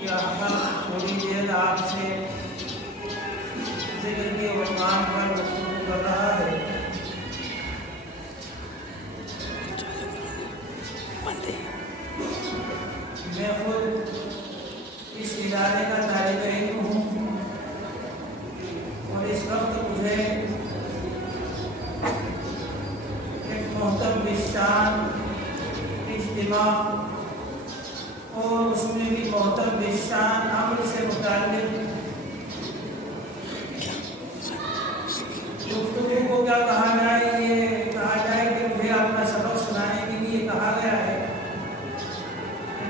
کہ احمد تھوڑی دیر آپ سے ذکر کے عنوان پر گفتگو کر رہا ہے۔ میں خود اس ادارے کا طالب علم ہوں اور اس وقت مجھے ایک محترم بشان اجتماع اور اس میں بھی محترم بشان امر سے متعلق گفتگو کو کیا کہا جائے، یہ کہا جائے کہ مجھے اپنا سبق سنانے کے لیے کہا گیا ہے۔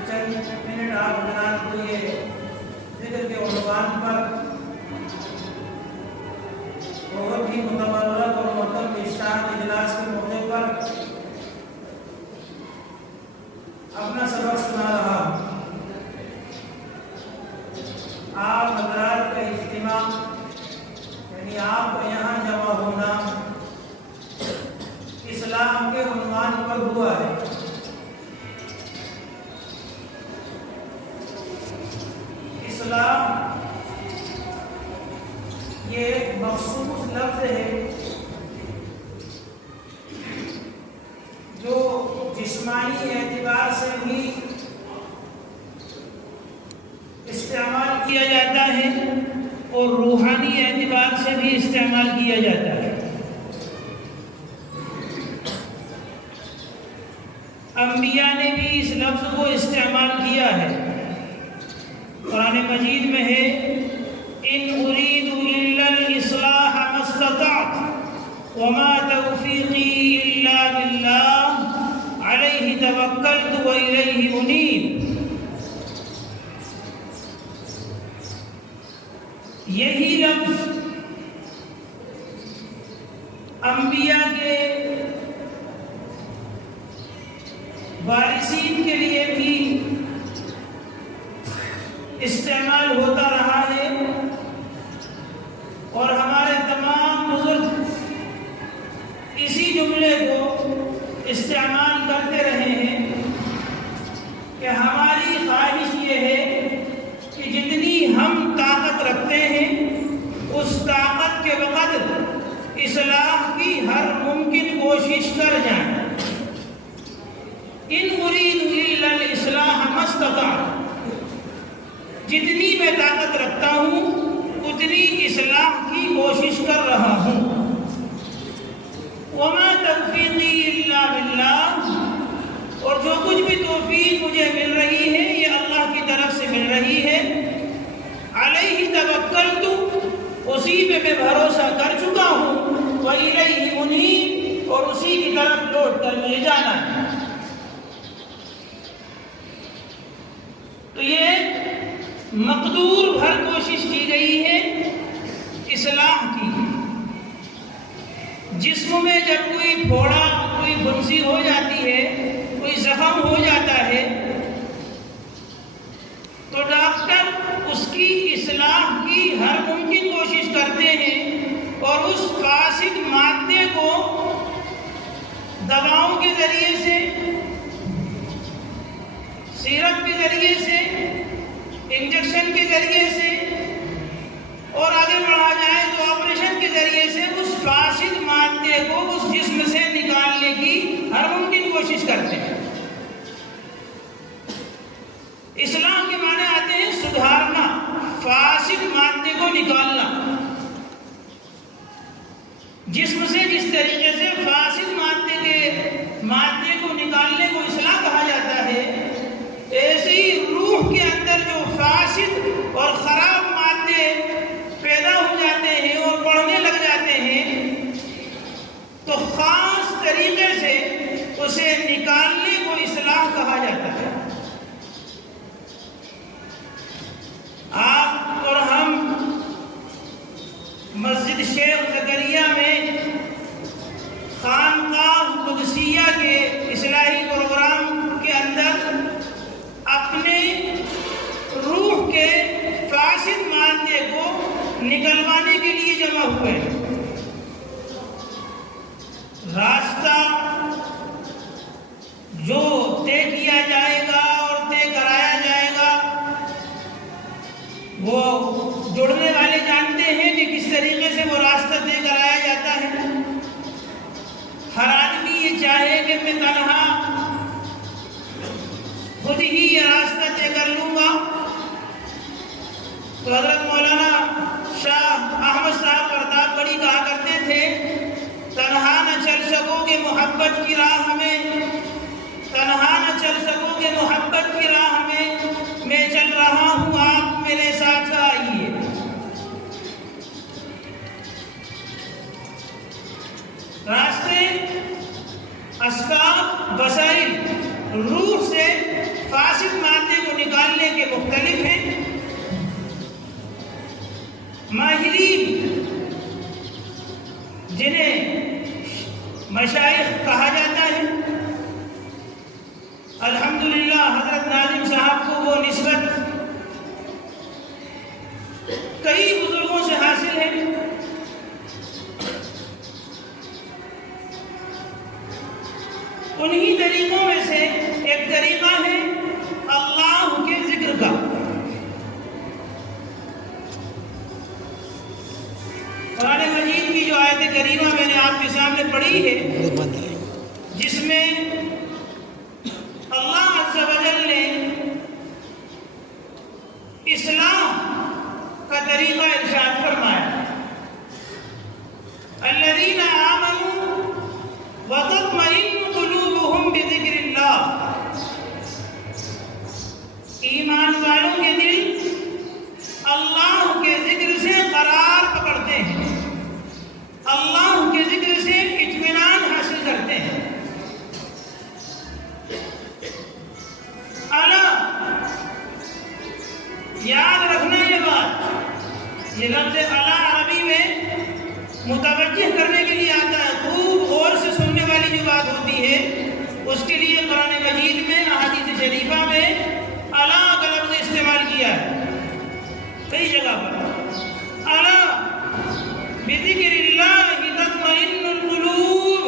چند منٹ آپ حضرات کو یہ ذکر کے عنوان پر بہت ہی متبرک اور محترم ارشاد اجلاس کے موقع پر اپنا سبق سنا رہا ہوں۔ آپ حضرات کا اجتماع یعنی آپ کا یہاں جمع ہونا اسلام کے عنوان پر ہوا ہے۔ اسلام یہ ایک مخصوص لفظ ہے جو جسمانی اعتبار سے بھی استعمال کیا جاتا ہے اور روحانی اعتبار سے بھی استعمال کیا جاتا ہے۔ انبیاء نے بھی اس لفظ کو استعمال کیا ہے۔ قرآن مجید میں ہے ان اريد الا الاصلاح ما استطعت وما توفيقي الا بالله عليه توكلت واليه انيب۔ یہی لفظ انبیاء کے وارثین کے لیے بھی استعمال ہوتا رہا ہے اور ہمارے تمام بزرگ اسی جملے کو استعمال کرتے رہے ہیں کہ ہماری خواہش یہ ہے کہ جتنی ہم طاقت رکھتے ہیں اس طاقت کے وقت اصلاح کی ہر ممکن کوشش کر جائیں۔ ان اريد الا الاصلاح ما استطعت، جتنی میں طاقت رکھتا ہوں اتنی اصلاح کی کوشش کر رہا ہوں۔ وما توفیقی الا باللہ، اور جو کچھ بھی توفیق مجھے مل رہی ہے یہ اللہ کی طرف سے مل رہی ہے۔ علیہ توکلت، اسی پہ میں بھروسہ کر چکا ہوں۔ وإلیہ انیب، اور اسی کی طرف لوٹ کر مجھے جانا ہے۔ تو یہ مقدور بھر کوشش کی گئی ہے اصلاح کی۔ جسم میں جب کوئی پھوڑا، کوئی پھنسی ہو جاتی ہے، کوئی زخم ہو جاتا ہے تو ڈاکٹر اس کی اصلاح کی ہر ممکن کوشش کرتے ہیں اور اس فاسد مادے کو دواؤں کے ذریعے سے، سیرپ کے ذریعے سے، انجیکشن کے ذریعے سے اور آگے بڑھا جائے تو آپریشن کے ذریعے سے اس فاسد مادے کو اس جسم سے نکالنے کی ہر ممکن کوشش کرتے ہیں۔ اصلاح کے معنی آتے ہیں سدھارنا، فاسد مادے کو نکالنا۔ جسم سے جس طریقے سے فاسد مادے کو نکالنے کو اصلاح کہا جاتا ہے، ایسے ہی روح کے اندر جو فاسد اور خراب مادے پیدا ہو جاتے ہیں اور بڑھنے لگ جاتے ہیں تو خاص طریقے سے اسے نکالنے کو اصلاح کہا جاتا ہے۔ آپ اور ہم مسجد شیخ زکریا میں خانقاہ قدسیہ کے اصلاحی پروگرام کے اندر اپنے روح کے فاسد مادے کو نکلوانے کے لیے جمع ہوئے ہیں۔ راستہ جو طے کیا جائے گا اور طے کرایا جائے گا جڑنے والے جانتے ہیں کہ کس طریقے سے وہ راستہ طے کرایا جاتا ہے۔ ہر آدمی یہ چاہے کہ میں تنہا خود ہی یہ راستہ طے کر لوں گا، تو حضرت مولانا شاہ احمد صاحب پرتاپ گڑھی کہا کرتے تھے، تنہا نہ چل سکو گے محبت کی راہ میں، تنہا نہ چل سکو گے محبت کی راہ میں چل رہا ہوں آپ میرے ساتھ آئیے۔ راستے، اسباب، وسائل روح سے فاسد مادے کو نکالنے کے مختلف ہیں۔ ماہرین جنہیں مشائخ کہا جاتا ہے، الحمدللہ حضرت ناظم صاحب کو وہ نسبت کئی بزرگوں سے حاصل ہے۔ انہی طریقوں میں سے ایک طریقہ ہے اللہ کے ذکر کا۔ قرآن مجید کی جو آیت کریمہ میں نے آپ کے سامنے پڑھی ہے، جس میں اللہ عز و جل نے اسلام کا طریقہ ارشاد فرمایا، الذین آمنوا وتطمئن قلوبهم بذکر اللہ، ایمان والوں کے دل اللہ کے ذکر سے قرار پکڑتے ہیں، اللہ کے ذکر سے اطمینان حاصل کرتے ہیں۔ یاد رکھنا یہ بات، یہ لفظ اعلیٰ عربی میں متوجہ کرنے کے لیے آتا ہے، خوب غور سے سننے والی جو بات ہوتی ہے اس کے لیے قرآن مجید میں احادیث شریفہ میں اعلیٰ کا لفظ استعمال کیا ہے کئی جگہ پر۔ اعلیٰ بذکر اللہ تطمئن القلوب،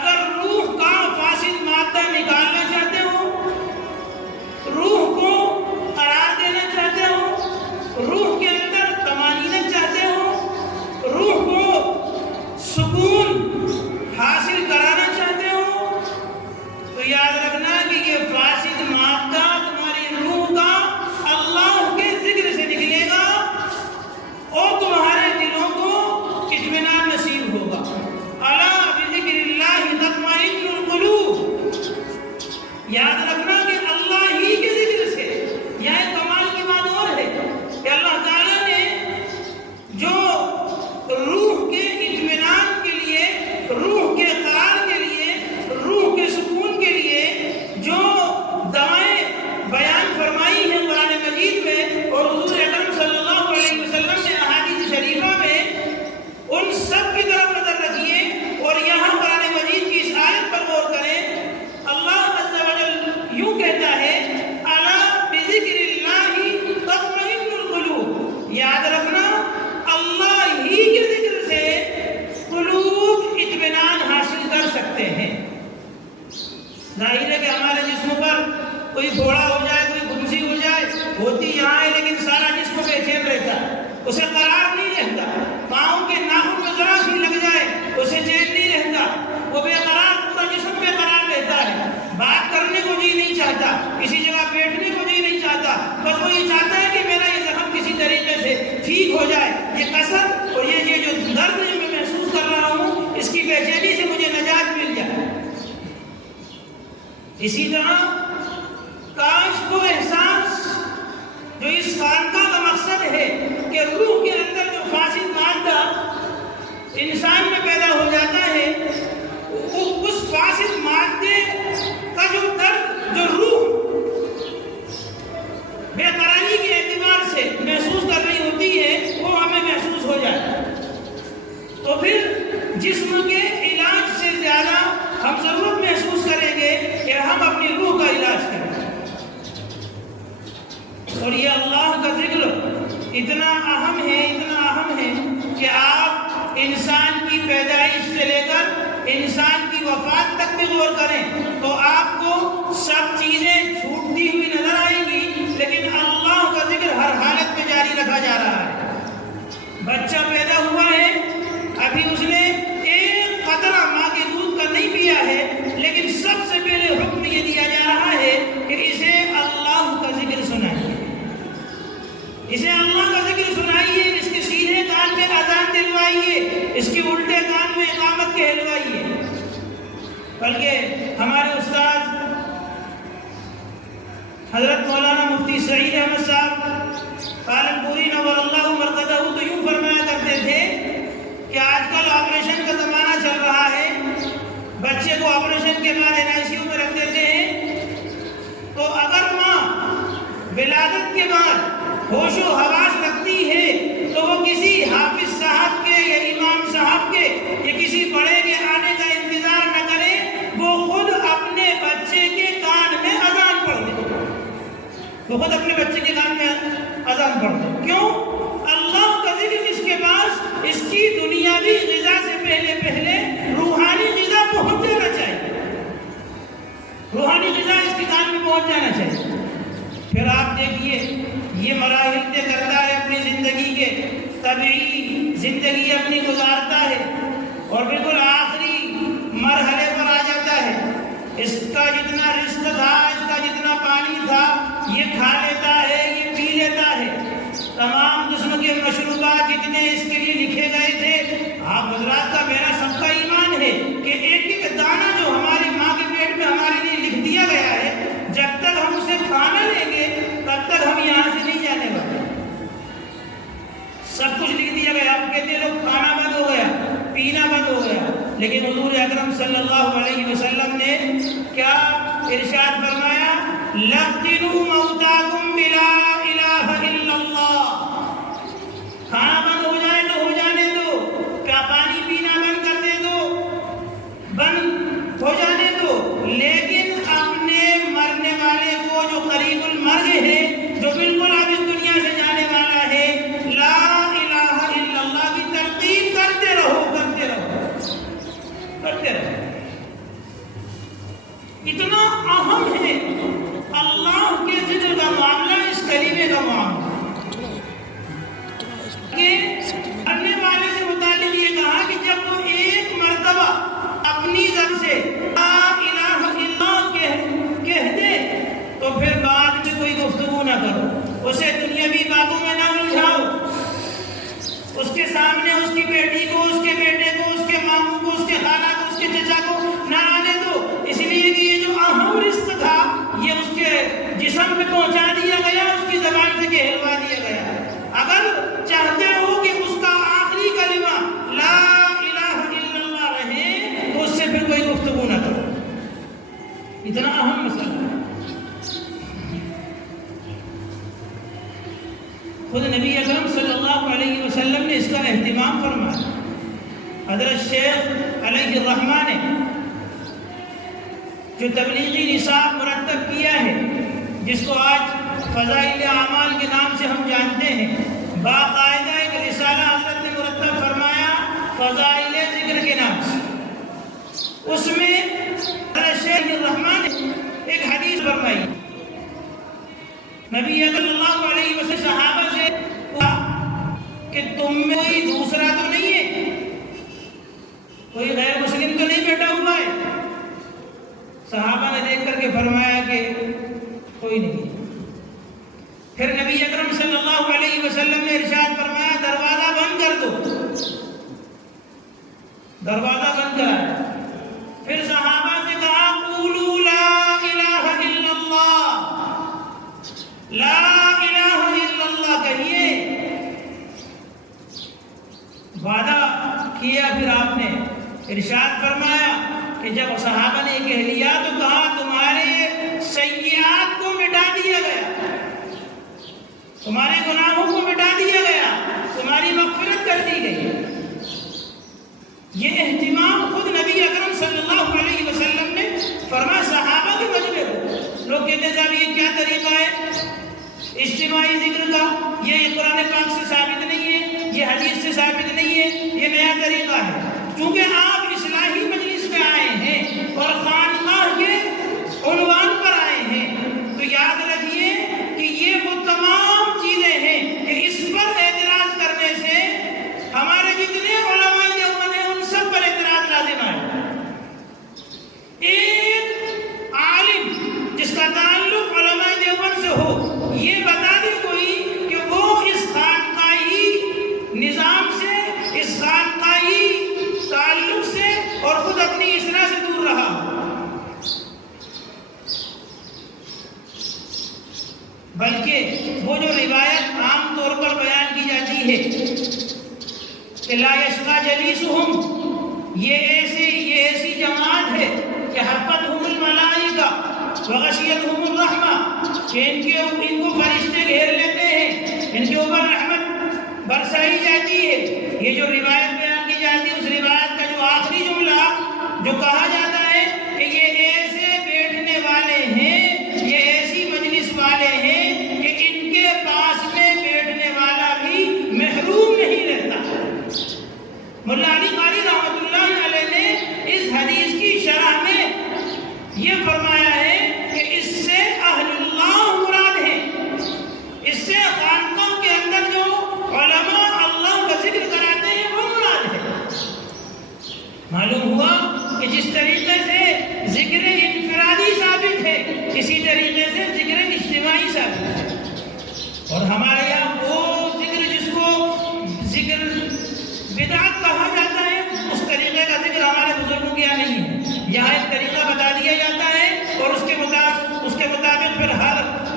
اگر روح کا فاسد مادہ نکالنا چاہتے ہو، روح کو قرار دینا چاہتے ہو، روح کے اندر طمانینت چاہتے ہو، روح کو سکون حاصل کرانا چاہتے ہو، تو یاد رکھنا کہ یہ فاسد مادہ تمہاری روح کا اللہ کے ذکر سے نکلے گا اور تمہارے دلوں کو اطمینان نصیب ہوگا۔ الا بذکر اللہ تطمئن القلوب، یاد رکھنا کہ اللہ ہی کے ذکر سے، یہاں کمال کی بات اور ہے کہ اللہ تعالیٰ نے جو روح کے اطمینان کے لیے، روح کے قرار کے لیے، روح کے سکون کے لیے جو دعائیں بیان فرمائی ہیں قرآن مجید میں اور حضور اکرم صلی اللہ علیہ وسلم نے احادیث شریفہ میں، ان سب کی طرف نظر رکھیے اور یہاں قرآن مجید کی اس آیت پر غور کریں۔ اللہ عز و جل یوں کہتا ہے، الا بذکر اللہ تطمئن القلوب، یاد رکھنا اللہ ہی کے ذکر سے قلوب اطمینان حاصل کر سکتے ہیں۔ ظاہر ہے کہ ہمارے جسم پر کوئی گھوڑا ہو جائے، کوئی گھمسی ہو جائے، ہوتی یہاں ہے لیکن سارا جسم بے چین رہتا ہے، اسے قرار نہیں رہتا۔ پاؤں کے ناخن میں ذرا سی لگ جائے اسے چین نہیں رہتا، وہ بے قرار، پورا جسم بے قرار رہتا ہے، بات کرنے کو جی نہیں چاہتا، کسی جگہ بیٹھنے کو جی نہیں چاہتا، بس وہ یہ چاہتا ہے کہ میرا یہ زخم کسی طریقے سے ٹھیک ہو جائے، یہ کسر اور یہ جو درد میں محسوس کر رہا ہوں اس کی بے چینی سے مجھے نجات مل جائے۔ اسی طرح کاش وہ احساس جو اس خانقاہ کا مقصد ہے کہ روح کے اندر جو فاسد مادہ انسان میں پیدا ہو جاتا ہے، اس فاسد مادے کا جو درد جو روح بے قراری کے اعتبار سے محسوس کر رہی ہوتی ہے وہ ہمیں محسوس ہو جائے، تو پھر جسم کے علاج سے زیادہ ہم ضرورت محسوس کریں گے کہ ہم اپنی روح کا علاج کریں۔ اور یہ اللہ کا ذکر اتنا اہم ہے، اتنا اہم ہے کہ آپ انسان کی پیدائش سے لے کر انسان کی وفات تک بھی غور کریں تو آپ کو سب چیزیں چھوٹتی ہوئی نظر آئیں گی، لیکن اللہ کا ذکر ہر حالت بلکہ ہمارے استاد حضرت مولانا مفتی سعید احمد صاحب پالنپوری نور اللہ مرقدہ تو یوں فرمایا کرتے تھے کہ آج کل آپریشن کا زمانہ چل رہا ہے، بچے کو آپریشن کے بعد NICU میں رکھ دیتے ہیں، تو اگر ماں ولادت کے بعد ہوش و حواس رکھتی ہے تو وہ کسی حافظ صاحب کے یا امام صاحب کے یا کسی بڑے کے آنے کا انتظار نہ کرے، وہ خود اپنے بچے کے کان میں اذان پڑھ دے، وہ خود اپنے بچے کے کان میں اذان پڑھ دے۔ کیوں؟ اللہ کا ذکر اس کے پاس اس کی دنیاوی غذا سے پہلے روحانی غذا پہنچ جانا چاہیے، روحانی غذا اس کے کان میں پہنچ جانا چاہیے۔ پھر آپ دیکھیے یہ مراحل طے کرتا ہے اپنی زندگی کے، طبعی زندگی اپنی گزارتا ہے اور بالکل آخری مرحلے پر آ جاتا ہے۔ اس کا جتنا رزق تھا، اس کا جتنا پانی تھا، یہ کھا لیتا ہے، یہ پی لیتا ہے، تمام قسم کے مشروبات جتنے اس کے لیے لکھے گئے تھے۔ آپ حضرات کا میرا سب کا ایمان ہے کہ ایک ایک دانہ جو ہماری ماں کے پیٹ میں ہمارے لیے لکھ دیا گیا ہے، جب تک ہم اسے کھانا لیں گے تب تک ہم یہاں سے نہیں جانے والے۔ سب کچھ لکھ دیا گیا، آپ کہتے ہیں لوگ کھانا بند ہو گیا، پینا بند ہو گیا، لیکن حضور اکرم صلی اللہ علیہ وسلم نے کیا ارشاد فرمایا؟ لَقِّنُوا مَوْتَاكُمْ بِلَا إِلَٰهَ إِلَّا اللَّهِ۔ کھانا بند ہو جائے تو ہو جانے دو، کیا پانی پینا بند کر دے دو، بند ہو جانے دو، لیکن اپنے مرنے والے کو جو قریب المرگ ہے، جو بالکل اب اس دنیا سے جانے والا ہے، لا الہ الا اللہ کی تلقین کرتے رہو، کرتے رہو، کرتے رہو۔ اتنا اہم ہے اللہ کے ذکر کا معاملہ، اس کلمے کا معاملہ کہ مرنے والے سے متعلق یہ کہا کہ جب وہ ایک مرتبہ اپنی زبان سے لا الہ الا اللہ کہہ دے تو پھر بعد میں کوئی گفتگو نہ کرو، اسے دنیاوی باتوں میں نہ الجھاؤ، اس کے سامنے اس کی بیٹی کو، اس کے بیٹے کو، اس کے ماموں کو، اس کے خالہ کو، اس کے چچا کو نہ آنے دو، اس لیے کہ یہ جو اہم رزق تھا یہ اس کے جسم میں پہنچا دیا گیا، اس کی زبان سے کہلوا دیا گیا۔ اگر چاہتے ہو کہ اس کا آخری کلمہ لا الہ الا اللہ رہے تو اس سے پھر کوئی گفتگو نہ کرو، اتنا اہم مسئلہ ہے۔ خود نبی اکرم صلی اللہ علیہ وسلم نے اس کا اہتمام فرمایا۔ حضرت شیخ علیہ الرحمہ نے جو تبلیغی نصاب مرتب کیا ہے، جس کو آج فضائل اعمال کے نام سے ہم جانتے ہیں، باقاعدہ ایک رسالہ حضرت نے مرتب فرمایا فضائل ذکر کے نام سے۔ اس میں حضرت شیخ الرحمن نے ایک حدیث فرمائی، نبی صلی اللہ علیہ وسلم صحابہ سے کہا کہ تم میں کوئی دوسرا تو نہیں ہے، کوئی غیر مسلم تو نہیں بیٹھا ہوا ہے؟ صحابہ نے دیکھ کر کے فرمایا کہ کوئی نہیں۔ پھر نبی اکرم صلی اللہ علیہ وسلم نے ارشاد فرمایا دروازہ بند کر دو، دروازہ بند کرایا۔ پھر صحابہ سے کہا قولوا لا الہ الا اللہ، لا الہ الا اللہ کہیے۔ وعدہ کیا پھر آپ نے ارشاد فرمایا کہ جب صحابہ نے کہہ لیا تو کہا تمہارے سیئات کو مٹا دیا گیا، تمہارے گناہوں کو مٹا دیا گیا، تمہاری مغفرت کر دی گئی۔ یہ اہتمام خود نبی اکرم صلی اللہ علیہ وسلم نے فرمایا صحابہ کے مجمع کو۔ لوگ کہتے ہیں صاحب یہ کیا طریقہ ہے اجتماعی ذکر کا، یہ قرآن پاک سے ثابت نہیں ہے، یہ حدیث سے ثابت نہیں ہے، یہ نیا طریقہ ہے۔ کیونکہ آپ اصلاحی مجلس میں آئے ہیں اور خانقاہ کے عنوان پر آئے ہیں، تو یاد رکھیے کہ یہ وہ تمام چیزیں ہیں کہ اس پر اعتراض کرنے سے ہمارے جتنے علماء دیوبند ہیں ان سب پر اعتراض لازم آئے۔ ایک عالم جس کا تعلق علماء دیوبند سے ہو، یہ بتا دے کوئی کہ وہ اس خانقاہی نظام سے، اس خانقاہی تعلق سے اور خود اپنی اصلاح سے دور رہا۔ بلکہ وہ جو روایت عام طور پر بیان کی جاتی ہے کہ لا یشقی جلیسہم، یہ ایسی جماعت ہے کہ حفتہم الملائکہ وغشیتہم الرحمہ، کہ ان کو فرشتے گھیر لیتے ہیں، ان کے اوپر رحمت برسائی جاتی ہے۔ یہ جو روایت بیان کی جاتی ہے، اس روایت کا جو آخری جملہ جو کہا جاتا ہے کہ یہ ایسے بیٹھنے والے ہیں، یہ ایسی مجلس والے ہیں کہ ان کے پاس میں بیٹھنے والا بھی محروم نہیں رہتا۔ مولا علی قاری رحمۃ اللہ علیہ نے اس حدیث کی شرح میں یہ فرمایا ہے کہ اس سے اہل اللہ مراد ہے، اس سے خانقاہ کے اندر جو علماء اللہ کا ذکر کراتے ہیں وہ مراد ہے۔ معلوم ہوا کہ جس طریقے سے ذکر انفرادی ثابت ہے، اسی طریقے سے ذکر اجتماعی ثابت ہے۔ اور ہمارے یہاں وہ ذکر جس کو ذکر بدعت کہا جاتا ہے، اس طریقے کا ذکر ہمارے بزرگوں کے یہاں نہیں ہے۔ یہاں ایک طریقہ بتا دیا جاتا ہے اور اس کے مطابق پھر ہر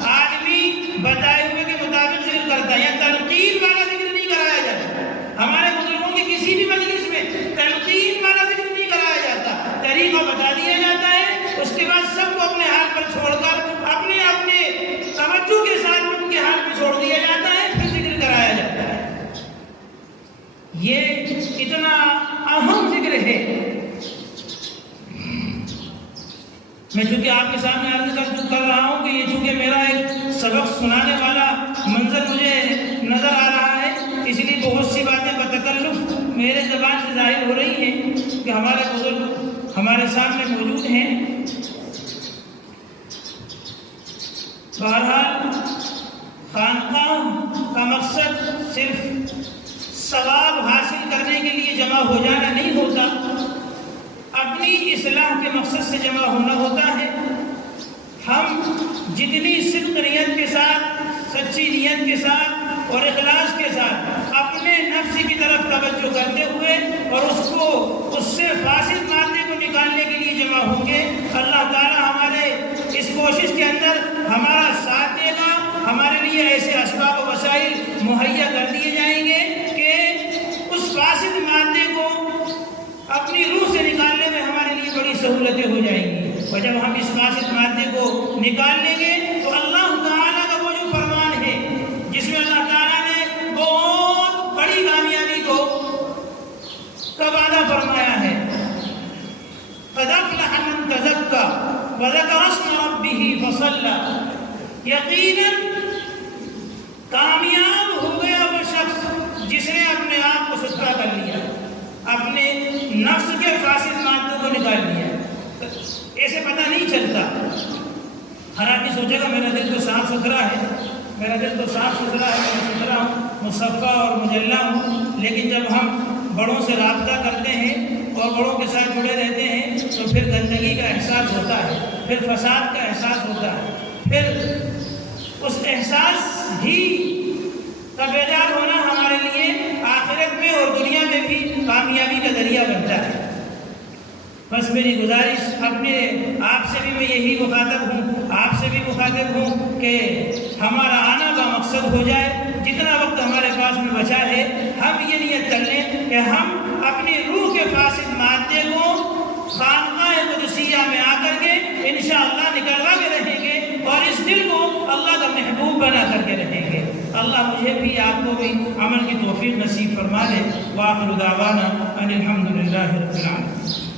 آدمی بتائے ہوئے کے مطابق ذکر کرتا ہے۔ یا تلقین والا ذکر نہیں کرایا جاتا، ہمارے بزرگوں کی کسی بھی مجلس میں تلقین والا ذکر نہیں کرایا جاتا، طریقہ بتا دیا جاتا ہے، اس کے بعد سب کو اپنے ہاتھ پر چھوڑ کر اپنے توجہ کے ساتھ ان کے ہاتھ میں چھوڑ دیا جاتا ہے، پھر ذکر کرایا جاتا ہے۔ یہ اتنا اہم ذکر ہے۔ میں چونکہ آپ کے سامنے عرض کر رہا ہوں کہ یہ چونکہ میرا ایک سبق سنانے والا منظر مجھے نظر آ رہا ہے، اس لیے بہت سی باتیں بتکلف میرے زبان سے ظاہر ہو رہی ہیں کہ ہمارے بزرگ ہمارے سامنے موجود ہیں۔ بہرحال خانقاہ کا مقصد صرف ثواب حاصل کرنے کے لیے جمع ہو جانا نہیں ہوتا، اپنی اصلاح کے مقصد سے جمع ہونا ہوتا ہے۔ ہم جتنی صدق نیت کے ساتھ، سچی نیت کے ساتھ اور اخلاص کے ساتھ اپنے نفس کی طرف توجہ کرتے ہوئے اور اس سے فاسد مادے کو نکالنے کے لیے جمع ہوں گے، اللہ تعالی ہمارے اس کوشش کے اندر ہمارا ساتھ دے گا، ہمارے لیے ایسے اسباب و وسائل مہیا کر دیے جائیں گے کہ اس فاسد مادے کو اپنی روح سے نکالنے میں ہمارے لیے بڑی سہولتیں ہو جائیں گی۔ اور جب ہم اس فاسد مادے کو نکال لیں گے تو اللہ تعالیٰ کا وہ جو فرمان ہے جس میں اللہ تعالیٰ نے بہت بڑی کامیابی کو کا وعدہ فرمایا ہے، قَدْ أَفْلَحَ مَن تَزَكَّىٰ وَذَكَرَ اسْمَ رَبِّهِ فَصَلَّىٰ، یقیناً کامیاب ہو گیا وہ شخص جس نے اپنے آپ کو ستھرا کر لیا، اپنے نفس کے فاسد مادوں کو نکال لیا۔ ایسے پتہ نہیں چلتا، ہر آدمی سوچے گا میرا دل تو صاف ستھرا ہے، میرا دل تو صاف ستھرا ہے، میں ستھرا ہوں، مصفہ اور مجلہ ہوں، لیکن جب ہم بڑوں سے رابطہ کرتے ہیں اور بڑوں کے ساتھ جڑے رہتے ہیں تو پھر گندگی کا احساس ہوتا ہے، پھر فساد کا احساس ہوتا ہے، پھر اس احساس ہی کا بیدار ہونا ہمارے لیے آخرت میں اور دنیا میں بھی کامیابی کا ذریعہ بنتا ہے۔ بس میری گزارش اپنے آپ سے بھی میں یہی مخاطب ہوں، آپ سے بھی مخاطب ہوں کہ ہمارا آنا کا مقصد ہو جائے، جتنا وقت ہمارے پاس میں بچا ہے ہم یہ نیت کر لیں کہ ہم اپنی روح کے فاسد مادے کو خانقاہ قدسیہ میں آ کر کے انشاءاللہ نکلوا کے رہیں گے اور اس دل کو اللہ کا محبوب بنا کر کے رہیں گے۔ اللہ مجھے بھی آپ کو بھی عمل کی توفیق نصیب فرما دے۔ وآخر دعوانا ان الحمد للہ رب العالمین۔